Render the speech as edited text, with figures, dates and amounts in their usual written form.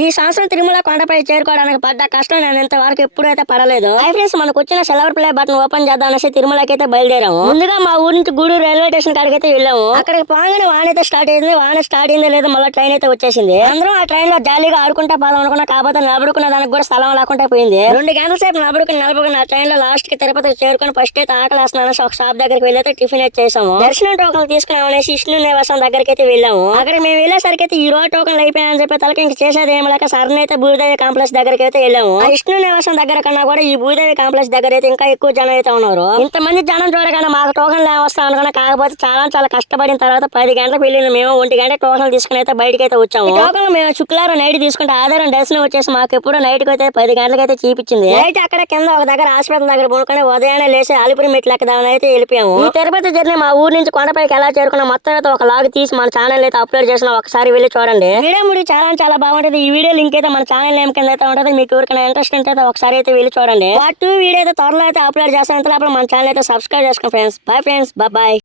ఈ సంవత్సరం తిరుమల కొండపై చేరుకోవడానికి పడ్డ కష్టం నేను ఇంతవరకు ఎప్పుడైతే పడలేదు. ఫ్రెండ్స్, మనకు వచ్చిన సిల్వర్ ప్లే బటన్ ఓపెన్ చేద్దాం అనేసి తిరుమలకి అయితే బయలుదేరాము. ముందుగా మా ఊరి నుంచి గూడూరు రైల్వే స్టేషన్ కాడికి అయితే వెళ్ళాము. అక్కడికి పోగానే వాన అయితే స్టార్ట్ అయింది. వాన స్టార్ట్ అయిందో లేదో మళ్ళీ ట్రైన్ అయితే వచ్చేసింది. అందరం ఆ ట్రైన్ లో జాలీగా ఆడుకుంటా పోదాం అనుకున్నా, కాకపోతే నిలబడుకున్న దానికి కూడా స్థలం లేకుండా పోయింది. 2 గంటల సేపు నిలబడుకుని ఆ ట్రైన్ లో లాస్ట్ కి తిరుపతికి చేరుకుని ఫస్ట్ అయితే ఆకలేస్తున్నాను ఒక షాప్ దగ్గరికి వెళ్ళి అయితే టిఫిన్ అయితే చేసాము. దర్శనం టోకన్లు తీసుకున్నాం అనేసి విష్ణు నివాసం దగ్గరికి అయితే వెళ్ళాము. అక్కడ మేము వెళ్ళేసరికి అయితే ఈ రోజు టోకన్లు అయిపోయాయని చెప్పి తలకి ఇంక చేసేది ఏం లేక సరణ అయితే భూదేవి కాంప్లెక్స్ దగ్గరికి అయితే వెళ్ళాము. ఆ విష్ణు నివాసం దగ్గర కన్నా కూడా ఈ భూదేవి కాంప్లెక్స్ దగ్గర అయితే ఇంకా ఎక్కువ జనం అయితే ఉన్నారు. ఇంతమంది జనం చూడగానే మాకు టోకన్లు వస్తాం అనుకున్నా, కాకపోతే చాలా కష్టపడిన తర్వాత 10 గంటలకు వెళ్ళిన మేము 1 గంట టోకన్లు తీసుకుని అయితే బయటకి అయితే వచ్చాము. టోకన్లు మేము శుక్రవారం నైట్ తీసుకుంటే ఆధారం దర్శనం వచ్చేసి మాకు ఎప్పుడు నైట్ కి అయితే 10 గంటలకు అయితే చూపించింది. నైట్ అక్కడ కింద ఒక దగ్గర హాస్పిటల్ దగ్గర పోనుకొని ఉదయాన్నే లేచి అలిపిరి మెట్లు ఎక్కదామని అయితే వెళ్ళిపోయాము. ఈ తిరుపతి జర్నీ మా ఊరు నుంచి కొండపైకి ఎలా చేరుకున్నా మొత్తం అయితే ఒక లాగ్ తీసి మన ఛానల్ అయితే అప్లోడ్ చేసిన ఒకసారి వెళ్ళి చూడండి. వీడియో ముడి చాలా బాగుంటది. ఈ వీడియో లింక్ అయితే మన ఛానల్ నేమ్ కింద అయితే ఉంటది. మీకు ఎవరికైనా ఇంట్రెస్ట్ ఉంటే ఒకసారి అయితే వెళ్ళి చూడండి. పార్ట్ 2 వీడియో అయితే త్వరలో అయితే అప్లోడ్ చేస్తాను. ఇంత లోపల మన ఛానల్ అయితే సబ్స్క్రైబ్ చేసుకోండి ఫ్రెండ్స్. Bye friends, bye.